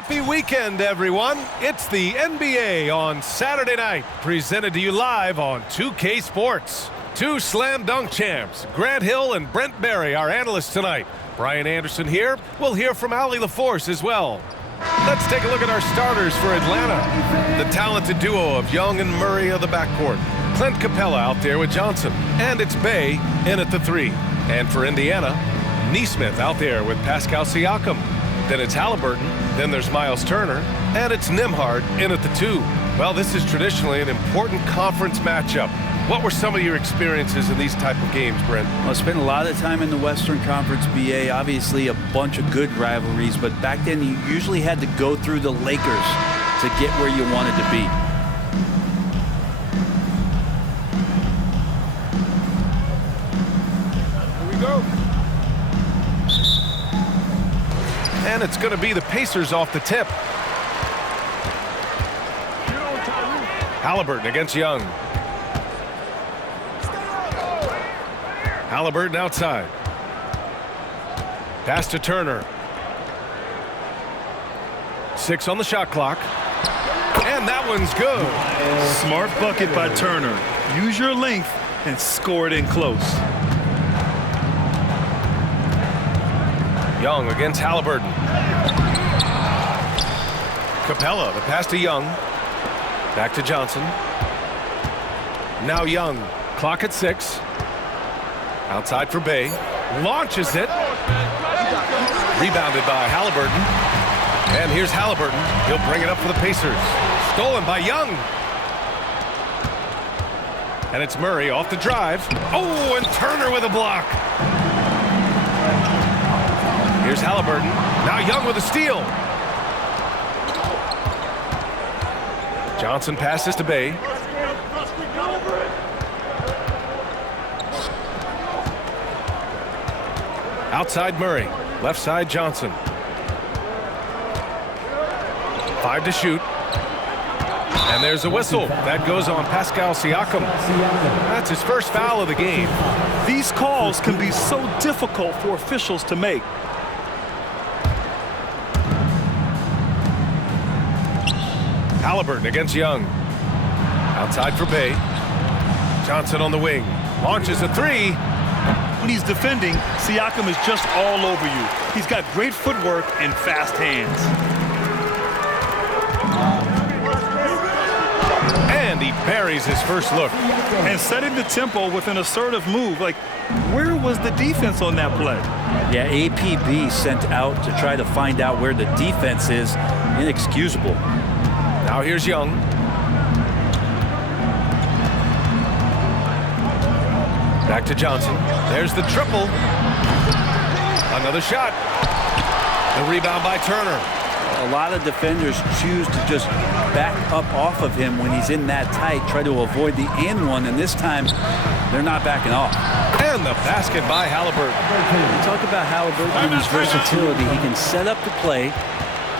Happy weekend, everyone. It's the NBA on Saturday night, presented to you live on 2K Sports. Two slam dunk champs, Grant Hill and Brent Barry, our analysts tonight. Brian Anderson here. We'll hear from Allie LaForce as well. Let's take a look at our starters for Atlanta. The talented duo of Young and Murray of the backcourt. Clint Capella out there with Johnson. And it's Bey in at the 3. And for Indiana, Nesmith out there with Pascal Siakam. Then it's Halliburton. Then there's Miles Turner. And it's Nembhard in at the 2. Well, this is traditionally an important conference matchup. What were some of your experiences in these type of games, Brent? Well, I spent a lot of time in the Western Conference, BA. Obviously, a bunch of good rivalries, but back then you usually had to go through the Lakers to get where you wanted to be. Here we go. And it's going to be the Pacers off the tip. Halliburton against Young. Halliburton outside. Pass to Turner. 6 on the shot clock. And that one's good. Smart bucket by Turner. Use your length and score it in close. Young against Halliburton. Capella, the pass to Young. Back to Johnson. Now Young. Clock at 6. Outside for Bey. Launches it. Rebounded by Halliburton. And here's Halliburton. He'll bring it up for the Pacers. Stolen by Young. And it's Murray off the drive. Oh, and Turner with a block. Here's Halliburton. Now Young with a steal. Johnson passes to Bey. Outside Murray. Left side Johnson. 5 to shoot. And there's a whistle. That goes on Pascal Siakam. That's his first foul of the game. These calls can be so difficult for officials to make. Halliburton against Young. Outside for Bey. Johnson on the wing. Launches a 3. When he's defending, Siakam is just all over you. He's got great footwork and fast hands. And he buries his first look. And setting the tempo with an assertive move. Like, where was the defense on that play? Yeah, APB sent out to try to find out where the defense is. Inexcusable. Now here's Young. Back to Johnson. There's the triple. Another shot. The rebound by Turner. A lot of defenders choose to just back up off of him when he's in that tight, try to avoid the and one, and this time they're not backing off. And the basket by Halliburton. We talk about Halliburton and his versatility. He can set up the play,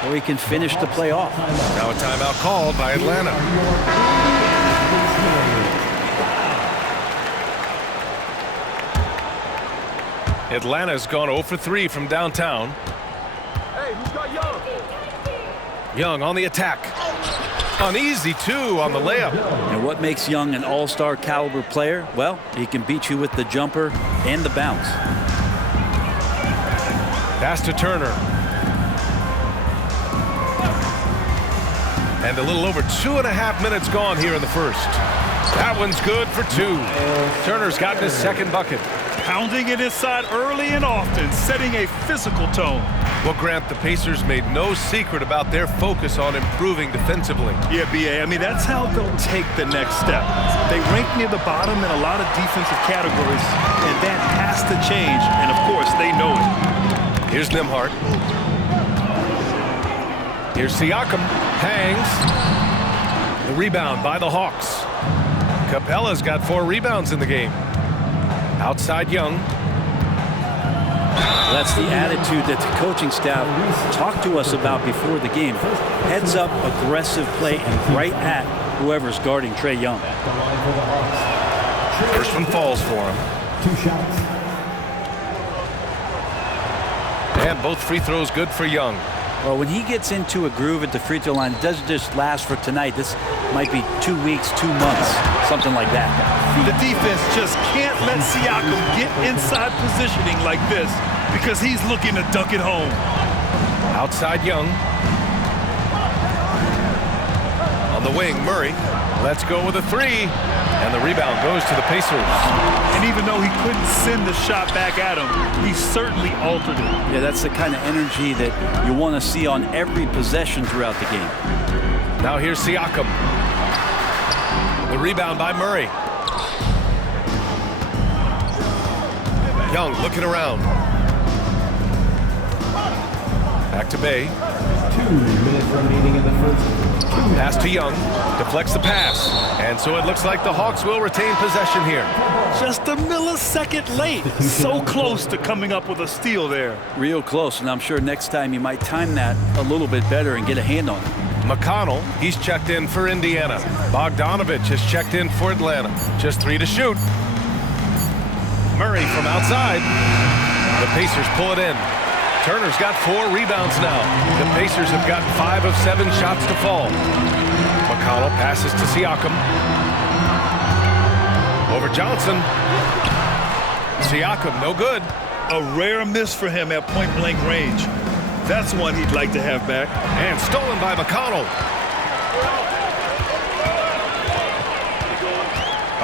or he can finish the play off. Now a timeout called by Atlanta. Atlanta's gone 0 for 3 from downtown. Hey, who's got Young? Young on the attack. An easy 2 on the layup. And what makes Young an all-star caliber player? Well, he can beat you with the jumper and the bounce. Pass to Turner. And a little over 2.5 minutes gone here in the first. That one's good for 2. Turner's gotten his second bucket. Pounding it inside early and often, setting a physical tone. Well, Grant, the Pacers made no secret about their focus on improving defensively. Yeah, BA, I mean, that's how they'll take the next step. They rank near the bottom in a lot of defensive categories, and that has to change, and of course, they know it. Here's Nembhard. Here's Siakam. Hangs. The rebound by the Hawks. Capella's got 4 rebounds in the game. Outside Young. That's the attitude that the coaching staff talked to us about before the game. Heads up, aggressive play, and right at whoever's guarding Trae Young. First one falls for him. 2 shots. And both free throws good for Young. Well, when he gets into a groove at the free throw line, it doesn't just last for tonight. This might be 2 weeks, 2 months, something like that. The defense just can't let Siakam get inside positioning like this because he's looking to dunk it home. Outside Young. On the wing, Murray. Let's go with a three. And the rebound goes to the Pacers. And even though he couldn't send the shot back at him, he certainly altered it. Yeah, that's the kind of energy that you want to see on every possession throughout the game. Now here's Siakam. The rebound by Murray. Young looking around. Back to Bay. 2 minutes remaining in the first. Pass to Young. Deflects the pass. And so it looks like the Hawks will retain possession here. Just a millisecond late. So close to coming up with a steal there. Real close, and I'm sure next time you might time that a little bit better and get a hand on it. McConnell, he's checked in for Indiana. Bogdanovich has checked in for Atlanta. Just 3 to shoot. Murray from outside. The Pacers pull it in. Turner's got 4 rebounds now. The Pacers have gotten 5 of 7 shots to fall. McConnell passes to Siakam. Over Johnson. Siakam, no good. A rare miss for him at point-blank range. That's one he'd like to have back. And stolen by McConnell.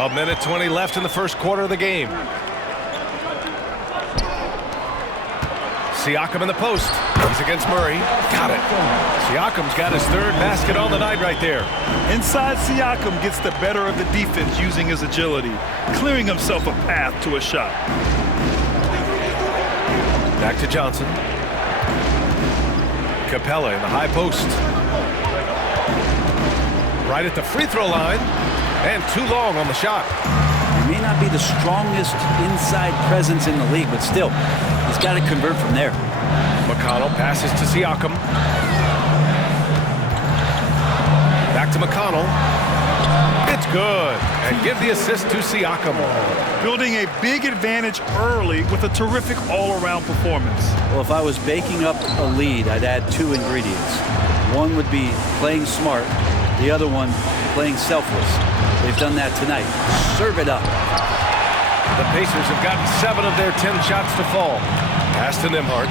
A minute 20 left in the first quarter of the game. Siakam in the post. He's against Murray. Got it. Siakam's got his 3rd basket on the night right there. Inside, Siakam gets the better of the defense using his agility, clearing himself a path to a shot. Back to Johnson. Capella in the high post. Right at the free throw line. And too long on the shot. He may not be the strongest inside presence in the league, but still, he's got to convert from there. McConnell passes to Siakam. Back to McConnell. It's good. And give the assist to Siakam. Building a big advantage early with a terrific all-around performance. Well, if I was baking up a lead, I'd add 2 ingredients. One would be playing smart. The other one, playing selfless. They've done that tonight. Serve it up. The Pacers have gotten 7 of their 10 shots to fall. Pass to Nembhard.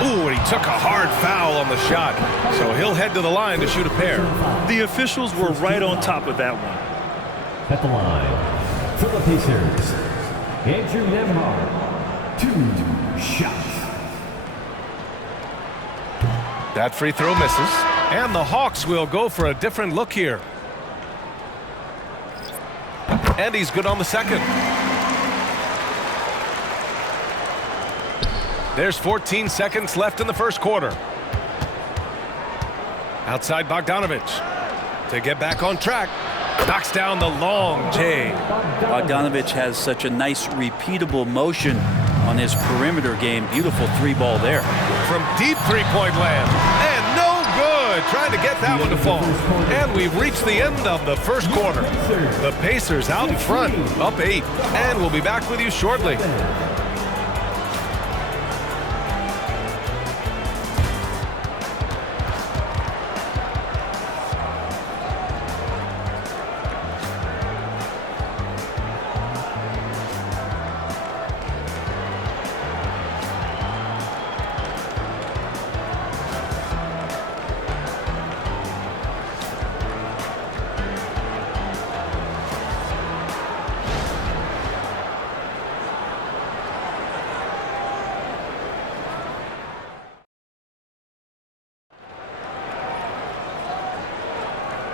Ooh, and he took a hard foul on the shot. So he'll head to the line to shoot a pair. The officials were right on top of that one. At the line, for the Pacers, Andrew Nembhard, 2 shots. That free throw misses. And the Hawks will go for a different look here. And he's good on the second. There's 14 seconds left in the first quarter. Outside Bogdanovich to get back on track. Knocks down the long J. Bogdanovich has such a nice repeatable motion on his perimeter game. Beautiful 3-ball there. From deep three-point land. And no good. Trying to get that one to fall. And we've reached the end of the first quarter. The Pacers out in front, up 8. And we'll be back with you shortly.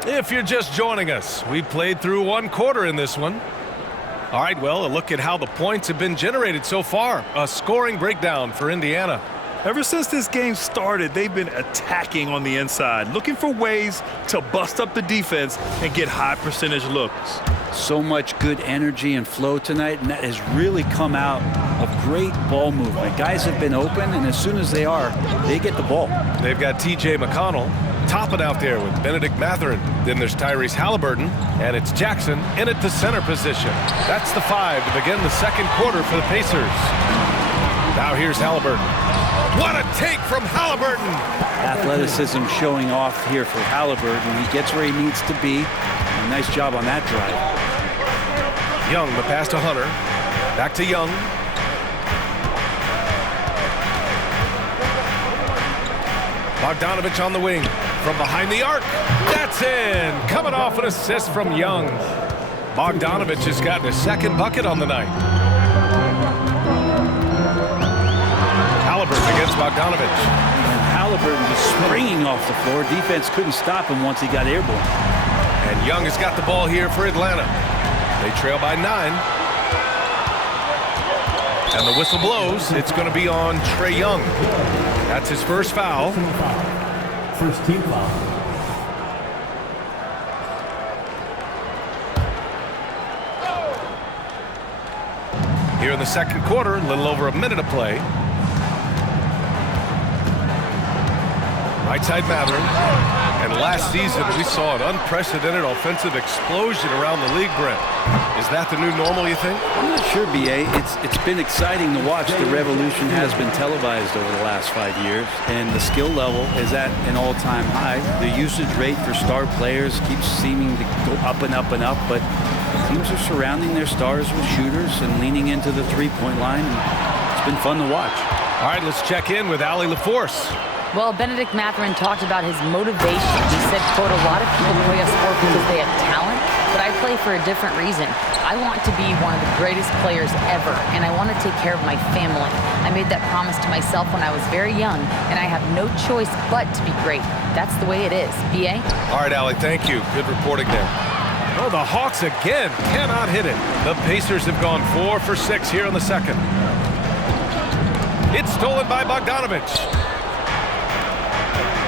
If you're just joining us, we played through 1 quarter in this one. All right, well, a look at how the points have been generated so far. A scoring breakdown for Indiana. Ever since this game started, they've been attacking on the inside, looking for ways to bust up the defense and get high percentage looks. So much good energy and flow tonight, and that has really come out of great ball movement. Guys have been open, and as soon as they are, they get the ball. They've got T.J. McConnell topping out there with Benedict Mathurin. Then there's Tyrese Halliburton, and it's Jackson in at the center position. That's the 5 to begin the second quarter for the Pacers. Now here's Halliburton. What a take from Halliburton. Athleticism showing off here for Halliburton. He gets where he needs to be. A nice job on that drive. Young, the pass to Hunter. Back to Young. Bogdanovich on the wing. From behind the arc. That's in. Coming off an assist from Young. Bogdanovich has gotten his second bucket on the night. Halliburton against Bogdanovich. And Halliburton just springing off the floor. Defense couldn't stop him once he got airborne. And Young has got the ball here for Atlanta. They trail by 9. And the whistle blows. It's going to be on Trae Young. That's his first foul. First team foul. Here in the second quarter, a little over a minute of play. Right side Mathurin. And last season, we saw an unprecedented offensive explosion around the league, Brent. Is that the new normal, you think? I'm not sure, B.A. It's been exciting to watch. The revolution has been televised over the last 5 years, and the skill level is at an all-time high. The usage rate for star players keeps seeming to go up and up and up, but teams are surrounding their stars with shooters and leaning into the three-point line. It's been fun to watch. All right, let's check in with Allie LaForce. Well, Bennedict Mathurin talked about his motivation. He said, quote, "A lot of people play a sport because they have talent, but I play for a different reason. I want to be one of the greatest players ever, and I want to take care of my family. I made that promise to myself when I was very young, and I have no choice but to be great. That's the way it is." B.A.? All right, Allie, thank you. Good reporting there. Oh, the Hawks again cannot hit it. The Pacers have gone 4 for 6 here in the second. It's stolen by Bogdanovich.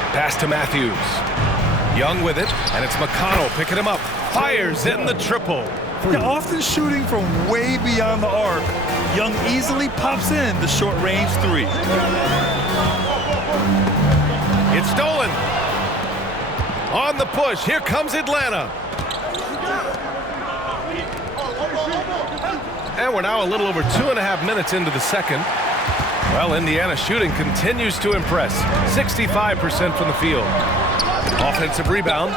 Pass to Matthews. Young with it, and it's McConnell picking him up. Fires in the triple. Yeah, often shooting from way beyond the arc, Young easily pops in the short-range 3. It's stolen. On the push, here comes Atlanta. And we're now a little over 2.5 minutes into the second. Well, Indiana shooting continues to impress. 65% from the field. Offensive rebound.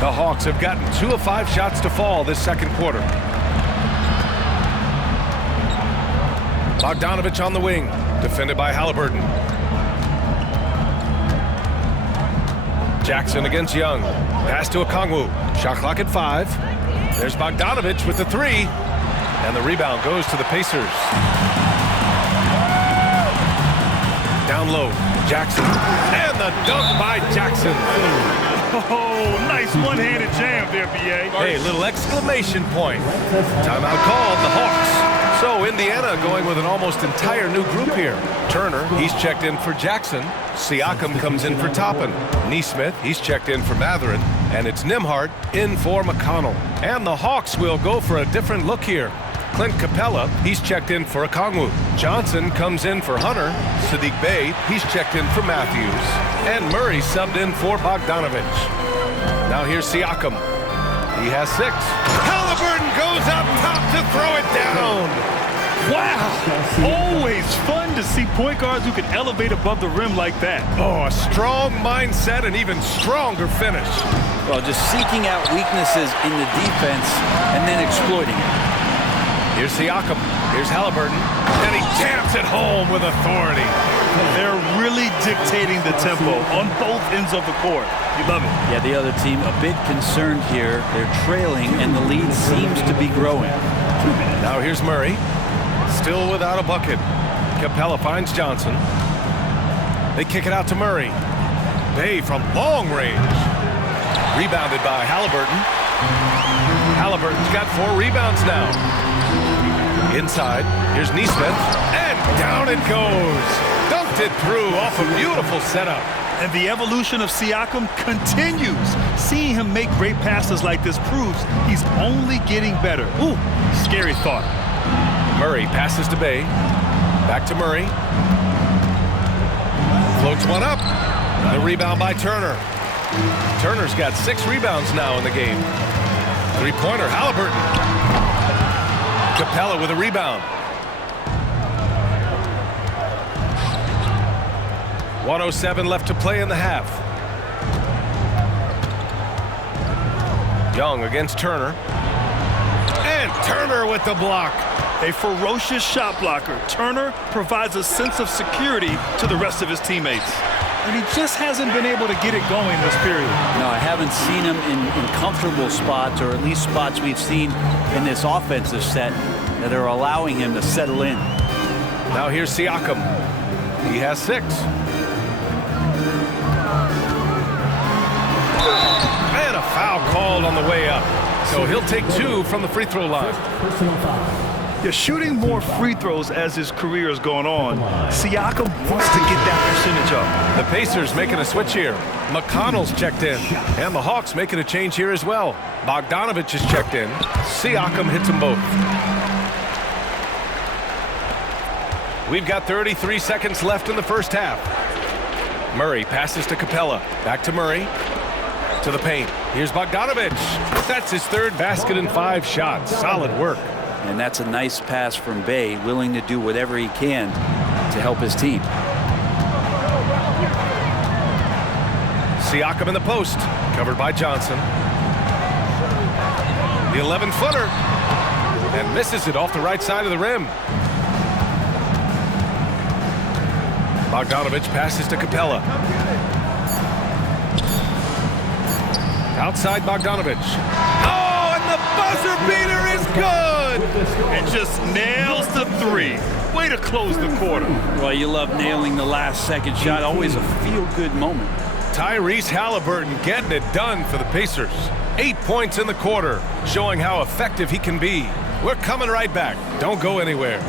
The Hawks have gotten 2 of 5 shots to fall this second quarter. Bogdanovich on the wing, defended by Halliburton. Jackson against Young. Pass to Okongwu. Shot clock at 5. There's Bogdanovich with the 3. And the rebound goes to the Pacers. Down low, Jackson. And the dunk by Jackson. Oh, nice one-handed jam there, B.A. Hey, little exclamation point. Timeout called, the Hawks. So Indiana going with an almost entire new group here. Turner, he's checked in for Jackson. Siakam comes in for Toppin. Nesmith, he's checked in for Mathurin. And it's Nembhard in for McConnell. And the Hawks will go for a different look here. Clint Capella, he's checked in for Okongwu. Johnson comes in for Hunter. Sadiq Bey, he's checked in for Matthews. And Murray subbed in for Bogdanovich. Now here's Siakam. He has 6. Halliburton goes up top to throw it down. Wow! Always fun to see point guards who can elevate above the rim like that. Oh, a strong mindset and even stronger finish. Well, just seeking out weaknesses in the defense and then exploiting it. Here's Siakam. Here's Halliburton. And he jams it home with authority. They're really dictating the tempo on both ends of the court. You love it. Yeah, the other team a bit concerned here. They're trailing, and the lead seems to be growing. Now here's Murray. Still without a bucket. Capella finds Johnson. They kick it out to Murray. Bey from long range. Rebounded by Halliburton. Halliburton's got 4 rebounds now. Inside, here's Nesmith, and down it goes. Dunked it through off a beautiful setup. And the evolution of Siakam continues. Seeing him make great passes like this proves he's only getting better. Ooh, scary thought. Murray passes to Bey. Back to Murray. Floats one up. The rebound by Turner. Turner's got 6 rebounds now in the game. 3-pointer, Halliburton. Capella with a rebound. 1:07 left to play in the half. Young against Turner. And Turner with the block. A ferocious shot blocker. Turner provides a sense of security to the rest of his teammates. And he just hasn't been able to get it going this period. No, I haven't seen him in comfortable spots, or at least spots we've seen in this offensive set that are allowing him to settle in. Now here's Siakam. He has 6. And a foul called on the way up. So he'll take 2 from the free throw line. Personal foul. You're shooting more free throws as his career is going on. Siakam wants to get that percentage up. The Pacers making a switch here. McConnell's checked in. And the Hawks making a change here as well. Bogdanovich is checked in. Siakam hits them both. We've got 33 seconds left in the first half. Murray passes to Capella. Back to Murray. To the paint. Here's Bogdanovich. That's his 3rd basket in 5 shots. Solid work. And that's a nice pass from Bey, willing to do whatever he can to help his team. Siakam in the post. Covered by Johnson. The 11-footer. And misses it off the right side of the rim. Bogdanovich passes to Capella. Outside Bogdanovich. Oh, and the buzzer beater is good! And just nails the 3. Way to close the quarter. Well, you love nailing the last second shot. Always a feel-good moment. Tyrese Halliburton getting it done for the Pacers. 8 points in the quarter, showing how effective he can be. We're coming right back. Don't go anywhere.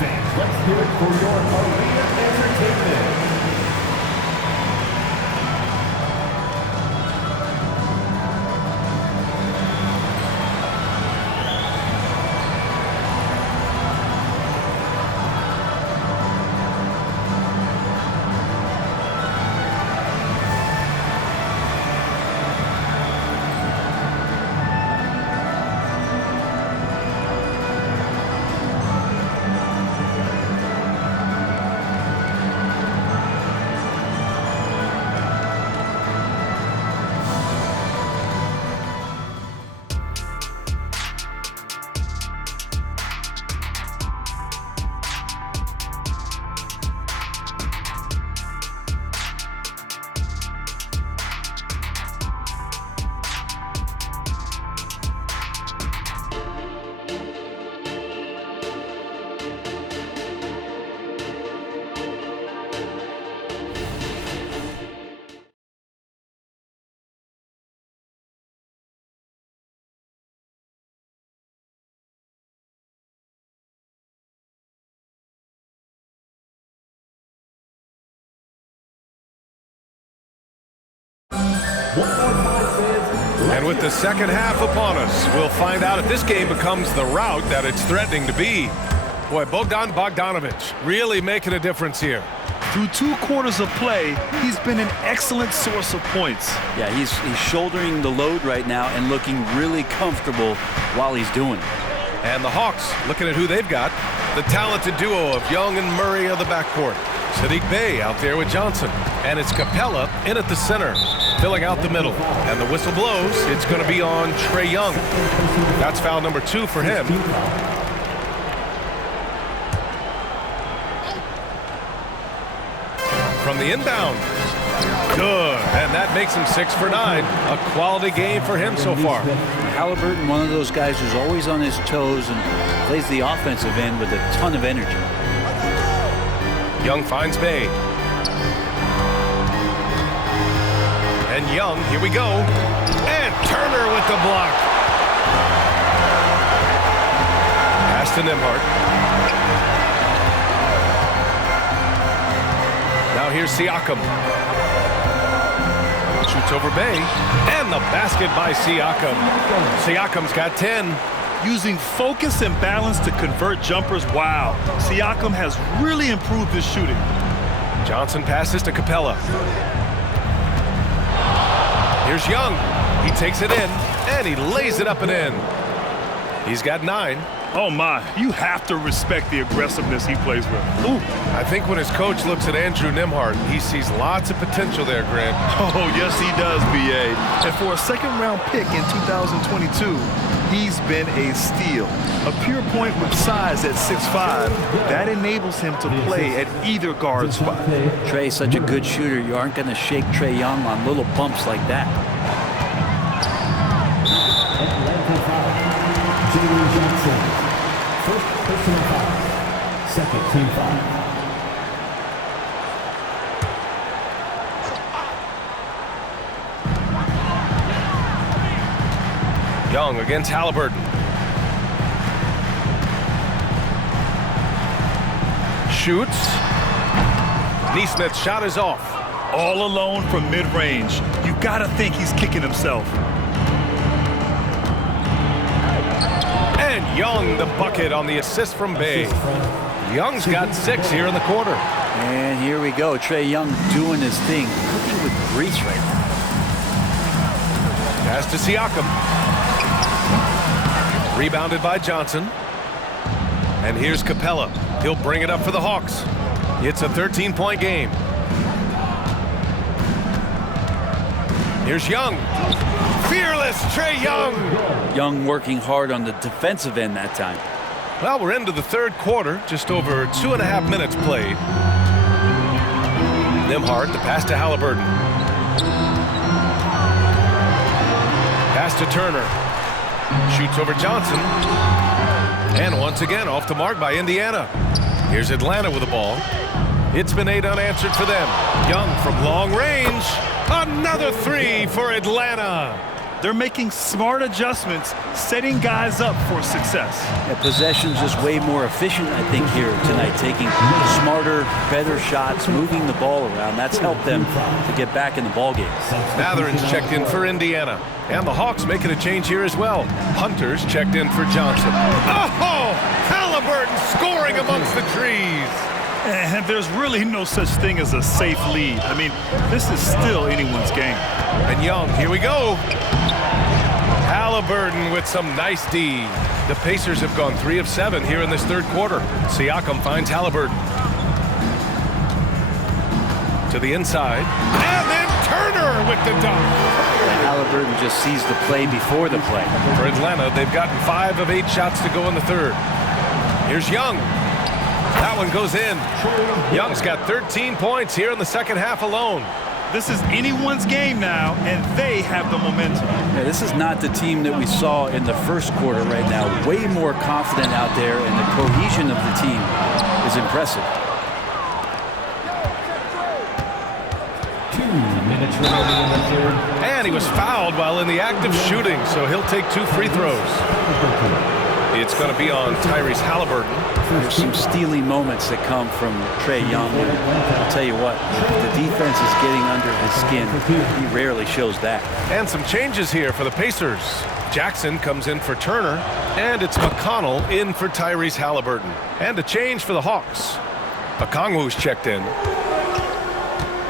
Fans, let's hear it for your arena entertainment. And with the second half upon us, we'll find out if this game becomes the rout that it's threatening to be. Boy, Bogdan Bogdanovich really making a difference here. Through 2 quarters of play, he's been an excellent source of points. Yeah, he's shouldering the load right now and looking really comfortable while he's doing it. And the Hawks, looking at who they've got, the talented duo of Young and Murray of the backcourt. Sadiq Bey out there with Johnson. And it's Capella in at the center, filling out the middle. And the whistle blows. It's going to be on Trae Young. That's foul number 2 for him. From the inbound. Good. And that makes him 6 for 9. A quality game for him so far. Halliburton, one of those guys who's always on his toes and plays the offensive end with a ton of energy. Young finds Bey. And Young, here we go. And Turner with the block. Pass to Nembhard. Now here's Siakam. Shoots over Bey. And the basket by Siakam. Siakam's got 10. Using focus and balance to convert jumpers. Wow. Siakam has really improved his shooting. Johnson passes to Capella. Here's Young. He takes it in, and he lays it up and in. He's got 9. Oh, my. You have to respect the aggressiveness he plays with. Ooh. I think when his coach looks at Andrew Nembhard, he sees lots of potential there, Grant. Oh, yes, he does, B.A. And for a second-round pick in 2022, he's been a steal. A pure point with size at 6'5", that enables him to play at either guard spot. Trae, such a good shooter. You aren't going to shake Trae Young on little bumps like that. Atlanta foul. Jalen Johnson. First personal foul. Second team foul. Young against Halliburton. Shoots. Neesmith's shot is off. All alone from mid-range. You got to think he's kicking himself. And Young the bucket on the assist from Bay. Young's got 6 here in the quarter. And here we go. Trae Young doing his thing. Cooking with grease right now. Pass to Siakam. Rebounded by Johnson. And here's Capella. He'll bring it up for the Hawks. It's a 13-point game. Here's Young. Fearless Trae Young. Young working hard on the defensive end that time. Well, we're into the third quarter. Just over 2.5 minutes played. Nembhard, the pass to Halliburton. Pass to Turner. Shoots over Johnson. And once again, off the mark by Indiana. Here's Atlanta with the ball. It's been 8 unanswered for them. Young from long range. Another 3 for Atlanta. They're making smart adjustments, setting guys up for success. Yeah, possession's just way more efficient, I think, here tonight. Taking smarter, better shots, moving the ball around. That's helped them to get back in the ball game. Matherin's checked in for Indiana. And the Hawks making a change here as well. Hunter's checked in for Johnson. Oh! Halliburton scoring amongst the trees. And there's really no such thing as a safe lead. I mean, this is still anyone's game. And Young, here we go. Halliburton with some nice D. The Pacers have gone 3 of 7 here in this third quarter. Siakam finds Halliburton. To the inside. And then Turner with the dunk. Halliburton just sees the play before the play. For Atlanta, they've gotten 5 of 8 shots to go in the third. Here's Young. That one goes in. Young's got 13 points here in the second half alone. This is anyone's game now, and they have the momentum. Yeah, this is not the team that we saw in the first quarter right now. Way more confident out there, and the cohesion of the team is impressive. 2 minutes remaining in the third. And he was fouled while in the act of shooting, so he'll take 2 free throws. It's going to be on Tyrese Halliburton. There's some steely moments that come from Trae Young. I'll tell you what, the defense is getting under his skin. He rarely shows that. And some changes here for the Pacers. Jackson comes in for Turner, and it's McConnell in for Tyrese Halliburton. And a change for the Hawks. Okongwu's checked in.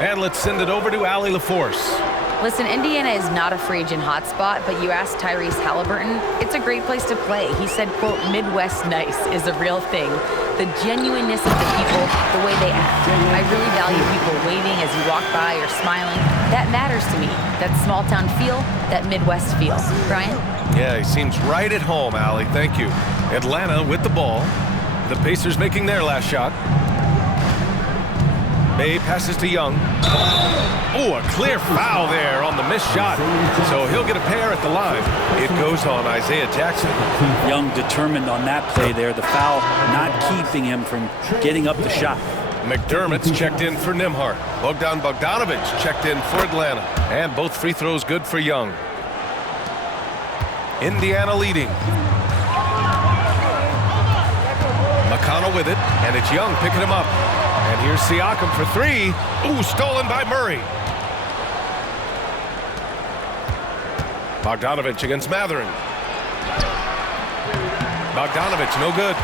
And let's send it over to Allie LaForce. Listen, Indiana is not a free agent hotspot, but you asked Tyrese Halliburton, it's a great place to play. He said, quote, Midwest nice is a real thing. The genuineness of the people, the way they act. I really value people waving as you walk by or smiling. That matters to me. That small town feel, that Midwest feel. Brian? Yeah, he seems right at home, Allie. Thank you. Atlanta with the ball. The Pacers making their last shot. Bay passes to Young. Oh, a clear foul there on the missed shot. So he'll get a pair at the line. It goes on Isaiah Jackson. Young determined on that play there. The foul not keeping him from getting up the shot. McDermott's checked in for Nembhard. Bogdan Bogdanovic checked in for Atlanta. And both free throws good for Young. Indiana leading. McConnell with it, and it's Young picking him up. And here's Siakam for 3. Ooh, stolen by Murray. Bogdanovic against Matherin. Bogdanovic, no good.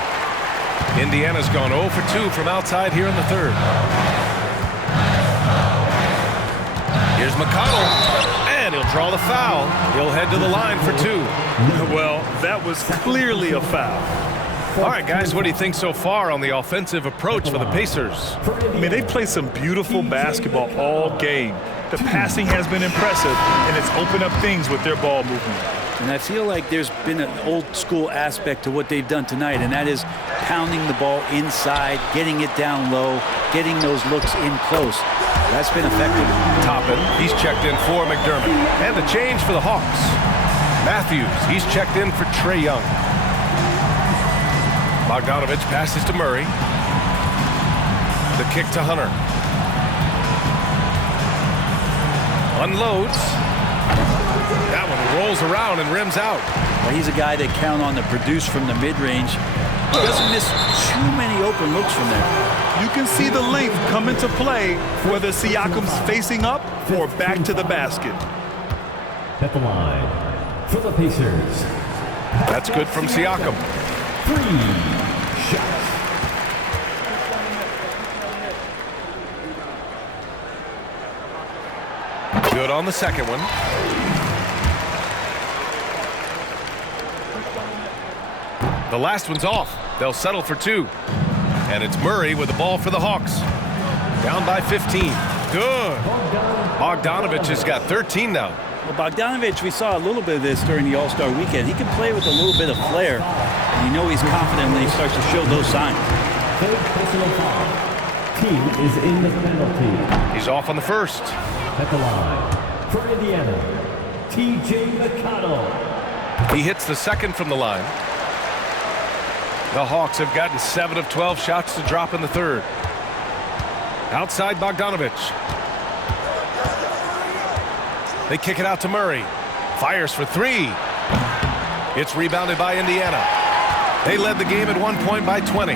Indiana's gone 0 for 2 from outside here in the third. Here's McConnell, and he'll draw the foul. He'll head to the line for 2. Well, that was clearly a foul. All right, guys, what do you think so far on the offensive approach for the Pacers? I mean, they played some beautiful basketball all game. The passing has been impressive, and it's opened up things with their ball movement. And I feel like there's been an old school aspect to what they've done tonight, and that is pounding the ball inside, getting it down low, getting those looks in close. That's been effective. Toppin, he's checked in for McDermott. And the change for the Hawks. Matthews, he's checked in for Trae Young. Bogdanovich passes to Murray. The kick to Hunter. Unloads. That one rolls around and rims out. Well, he's a guy they count on to produce from the mid-range. He doesn't miss too many open looks from there. You can see the length come into play whether Siakam's facing up or back to the basket. At the line for the Pacers. That's good from Siakam. 3 shots. Good on the second one. The last one's off. They'll settle for 2. And it's Murray with the ball for the Hawks. Down by 15. Good. Bogdanovich has got 13 now. Well, Bogdanovich, we saw a little bit of this during the All-Star weekend. He can play with a little bit of flair. And you know he's confident when he starts to show those signs. Third personal foul. Team is in the penalty. He's off on the first. At the line for Indiana, T.J. McConnell. He hits the second from the line. The Hawks have gotten 7 of 12 shots to drop in the third. Outside Bogdanovich. They kick it out to Murray. Fires for 3. It's rebounded by Indiana. They led the game at 1 point by 20.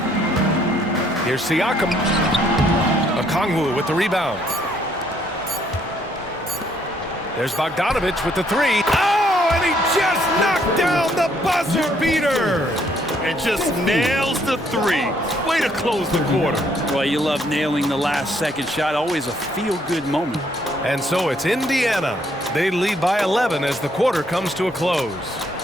Here's Siakam. Okongwu with the rebound. There's Bogdanovich with the 3. Oh, and he just knocked down the buzzer beater. And just nails the 3. Way to close the quarter. Well, you love nailing the last second shot. Always a feel-good moment. And so it's Indiana. They lead by 11 as the quarter comes to a close.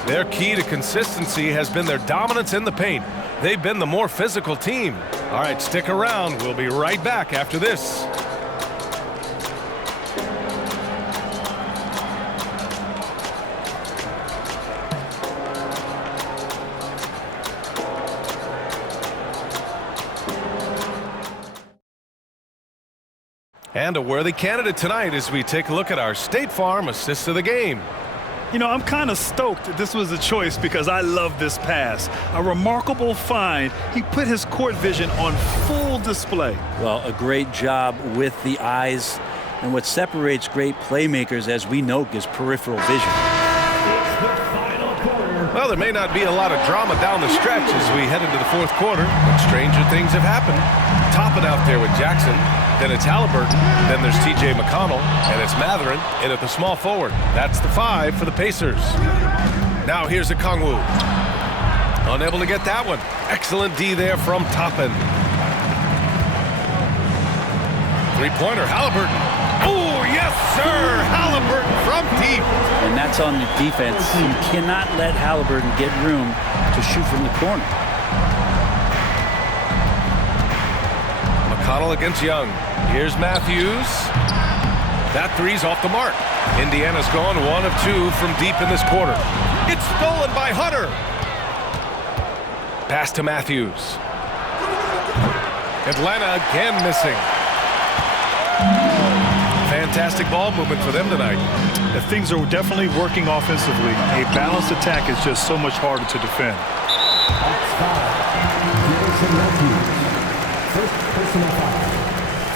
Their key to consistency has been their dominance in the paint. They've been the more physical team. All right, stick around. We'll be right back after this. And a worthy candidate tonight as we take a look at our State Farm assist of the game. You know, I'm kind of stoked that this was a choice because I love this pass. A remarkable find. He put his court vision on full display. Well, a great job with the eyes. And what separates great playmakers, as we know, is peripheral vision. Well, there may not be a lot of drama down the stretch as we head into the fourth quarter, but stranger things have happened. Toppin out there with Jackson. Then it's Halliburton. Then there's T.J. McConnell. And it's Mathurin in at the small forward. That's the 5 for the Pacers. Now here's Okongwu. Unable to get that one. Excellent D there from Toppin. Three-pointer, Halliburton. Oh, yes, sir! Halliburton from deep. And that's on the defense. You cannot let Halliburton get room to shoot from the corner. McConnell against Young. Here's Matthews. That 3's off the mark. Indiana's gone 1 of 2 from deep in this quarter. It's stolen by Hunter. Pass to Matthews. Atlanta again missing. Fantastic ball movement for them tonight. The things are definitely working offensively. A balanced attack is just so much harder to defend. First personal foul.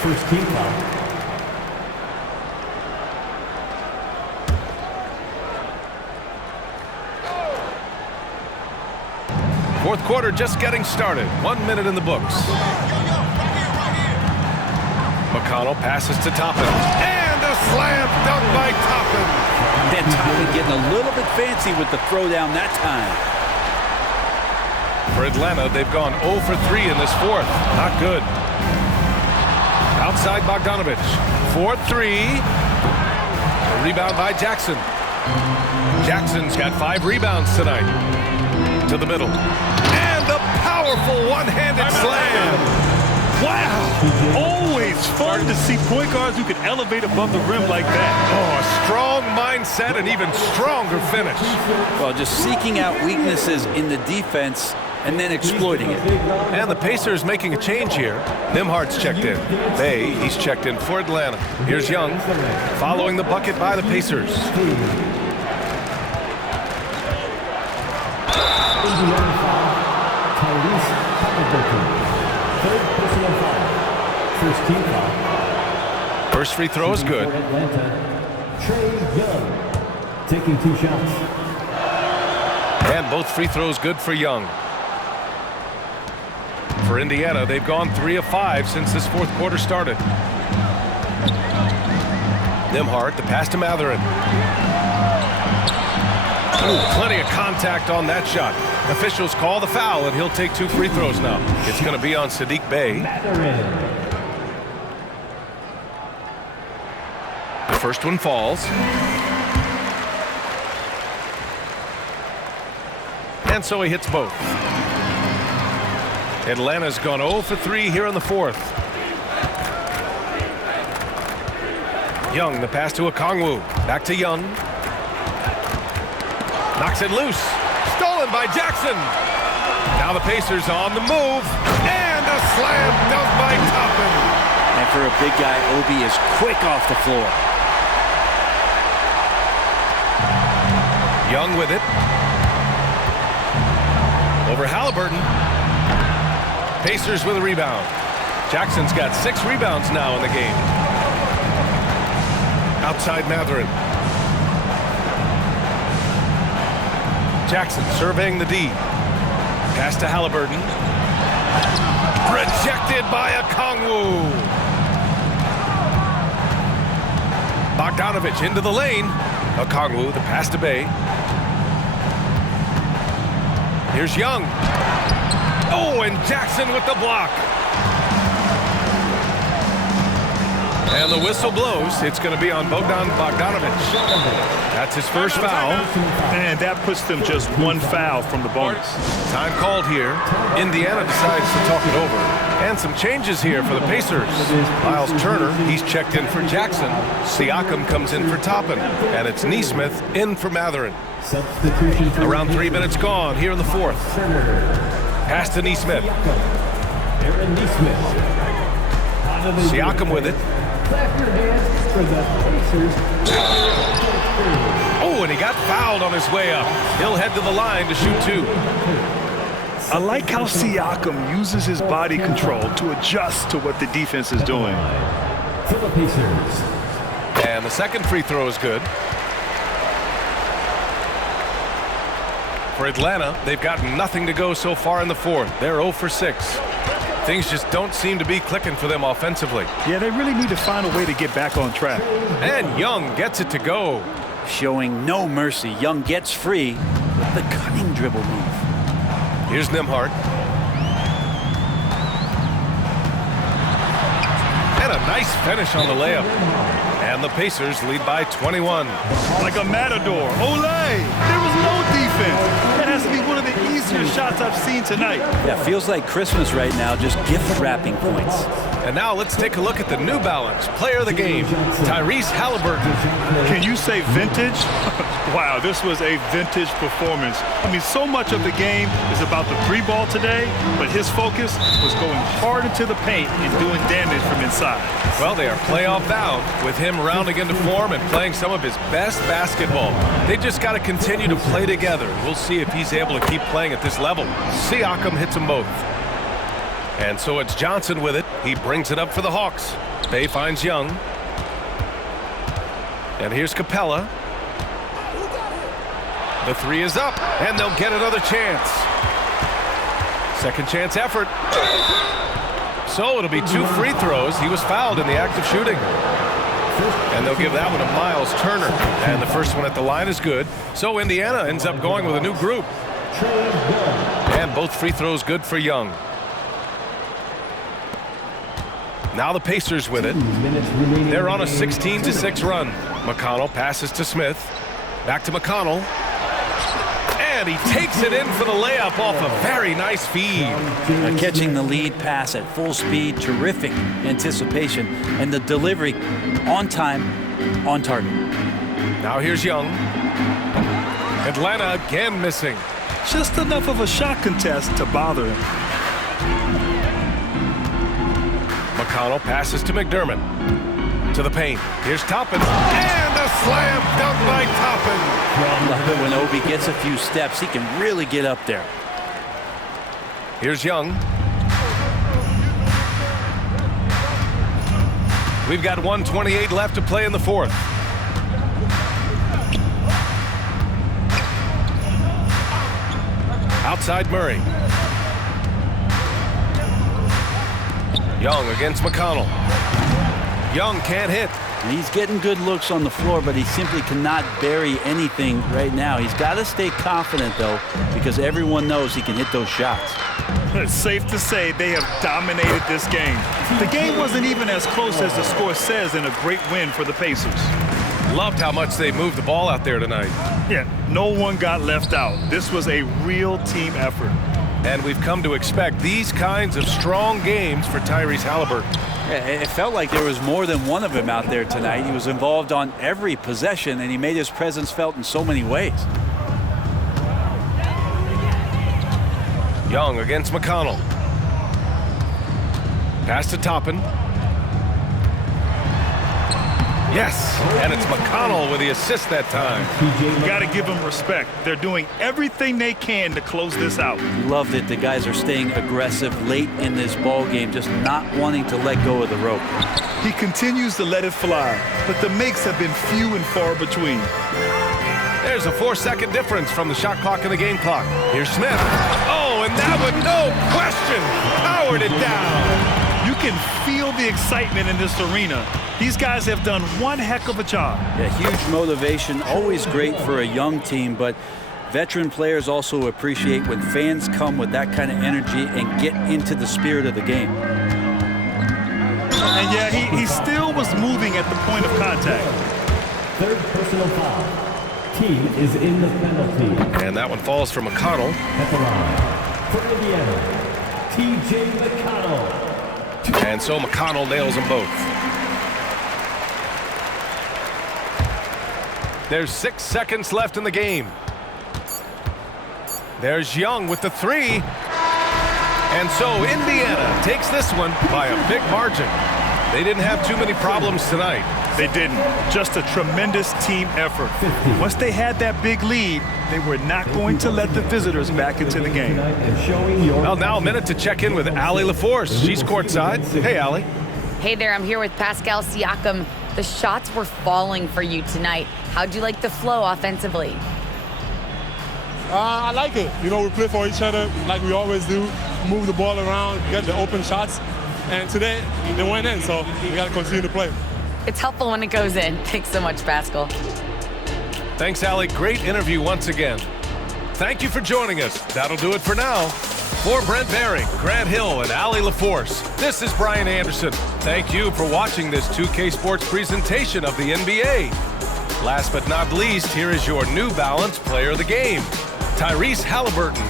First team foul. Fourth quarter just getting started. 1 minute in the books. McConnell passes to Toppin. And a slam dunk by Toppin. And Toppin getting a little bit fancy with the throwdown that time. For Atlanta, they've gone 0 for 3 in this fourth. Not good. Outside Bogdanovich. 4-3. A rebound by Jackson. Jackson's got 5 rebounds tonight. To the middle. And the power powerful one-handed slam. Wow. Always fun to see point guards who can elevate above the rim like that. Oh, a strong mindset and even stronger finish. Well, just seeking out weaknesses in the defense and then exploiting it. And the Pacers making a change here. Nembhard's checked in. Bay, he's checked in for Atlanta. Here's Young, following the bucket by the Pacers. Indiana foul, Tyrese Haliburton. Third personal foul. First team foul. First free throw is good. For Atlanta, Trae Young taking 2 shots. And both free throws good for Young. For Indiana, they've gone 3 of 5 since this fourth quarter started. Nembhard, the pass to Mathurin. Ooh, plenty of contact on that shot. Officials call the foul, and he'll take 2 free throws now. It's going to be on Saddiq Bey. The first one falls. And so he hits both. Atlanta's gone 0 for 3 here in the fourth. Young, the pass to Okongwu. Back to Young. Knocks it loose. Stolen by Jackson. Now the Pacers on the move. And a slam dunk by Toppin. And for a big guy, Obi is quick off the floor. Young with it. Over Haliburton. Pacers with a rebound. Jackson's got 6 rebounds now in the game. Outside Mathurin. Jackson surveying the D. Pass to Haliburton. Rejected by Okongwu. Bogdanovich into the lane. Okongwu, the pass to Bey. Here's Young. Oh, and Jackson with the block. And the whistle blows. It's going to be on Bogdan Bogdanovich. That's his first foul. And that puts them just 1 foul from the bonus. Time called here. Indiana decides to talk it over. And some changes here for the Pacers. Miles Turner, he's checked in for Jackson. Siakam comes in for Toppin. And it's Nesmith in for Mathurin. Substitution for Around 3 minutes gone here in the fourth. Pass to Nesmith. Aaron Nesmith. Siakam with it. Clap your hands for the Pacers. Oh, and he got fouled on his way up. He'll head to the line to shoot 2. I like how Siakam uses his body control to adjust to what the defense is doing. For the Pacers. And the second free throw is good. For Atlanta, they've got nothing to go so far in the fourth. They're 0 for 6. Things just don't seem to be clicking for them offensively. Yeah, they really need to find a way to get back on track. And Young gets it to go. Showing no mercy. Young gets free with the cunning dribble move. Here's Nembhard. And a nice finish on the layup. And the Pacers lead by 21. Like a matador. Olé! There was no defense. That has to be one of the easier shots I've seen tonight. Yeah, feels like Christmas right now, just gift wrapping points. And now let's take a look at the New Balance player of the game, Tyrese Haliburton. Can you say vintage? Wow, this was a vintage performance. I mean, so much of the game is about the 3-ball today, but his focus was going hard into the paint and doing damage from inside. Well, they are playoff bound with him rounding into form and playing some of his best basketball. They just got to continue to play together. We'll see if he's able to keep playing at this level. Siakam hits them both. And so it's Johnson with it. He brings it up for the Hawks. Bey finds Young. And here's Capella. The 3 is up, and they'll get another chance. Second chance effort. So it'll be 2 free throws. He was fouled in the act of shooting. And they'll give that one to Miles Turner. And the first one at the line is good. So Indiana ends up going with a new group. And both free throws good for Young. Now the Pacers with it. They're on a 16-6 run. McConnell passes to Smith. Back to McConnell. And he takes it in for the layup off a very nice feed. Catching the lead pass at full speed, terrific anticipation, and the delivery on time, on target. Now here's Young. Atlanta again missing. Just enough of a shot contest to bother him. McConnell passes to McDermott. To the paint. Here's Toppin. And a slam dunk by Toppin. Love it when Obi gets a few steps. He can really get up there. Here's Young. We've got 1:28 left to play in the fourth. Outside Murray. Young against McConnell. Young can't hit. He's getting good looks on the floor, but he simply cannot bury anything right now. He's got to stay confident, though, because everyone knows he can hit those shots. It's safe to say they have dominated this game. The game wasn't even as close as the score says in a great win for the Pacers. Loved how much they moved the ball out there tonight. Yeah, no one got left out. This was a real team effort. And we've come to expect these kinds of strong games for Tyrese Halliburton. It felt like there was more than one of him out there tonight. He was involved on every possession, and he made his presence felt in so many ways. Young against McConnell. Pass to Toppin. Yes, and it's McConnell with the assist that time. You got to give them respect. They're doing everything they can to close this out. Love that the guys are staying aggressive late in this ball game, just not wanting to let go of the rope. He continues to let it fly, but the makes have been few and far between. There's a 4-second difference from the shot clock and the game clock. Here's Smith. Oh, and that one, no question, powered it down. You can feel the excitement in this arena. These guys have done one heck of a job. Yeah, huge motivation, always great for a young team, but veteran players also appreciate when fans come with that kind of energy and get into the spirit of the game. And yeah, he still was moving at the point of contact. Third personal foul. Team is in the penalty. And that one falls for McConnell. At the line, for Indiana, T.J. McConnell. And so McConnell nails them both. There's 6 seconds left in the game. There's Young with the three. And so Indiana takes this one by a big margin. They didn't have too many problems tonight. They didn't. Just a tremendous team effort. Once they had that big lead, they were not going to let the visitors back into the game. Well, now a minute to check in with Allie LaForce. She's courtside. Hey, Allie. Hey there, I'm here with Pascal Siakam. The shots were falling for you tonight. How'd you like the flow offensively? I like it. You know, we play for each other like we always do. Move the ball around, get the open shots. And today, they went in, so we got to continue to play. It's helpful when it goes in. Thanks so much, Pascal. Thanks, Allie. Great interview once again. Thank you for joining us. That'll do it for now. For Brent Barry, Grant Hill, and Allie LaForce, this is Brian Anderson. Thank you for watching this 2K Sports presentation of the NBA. Last but not least, here is your New Balance Player of the Game, Tyrese Halliburton.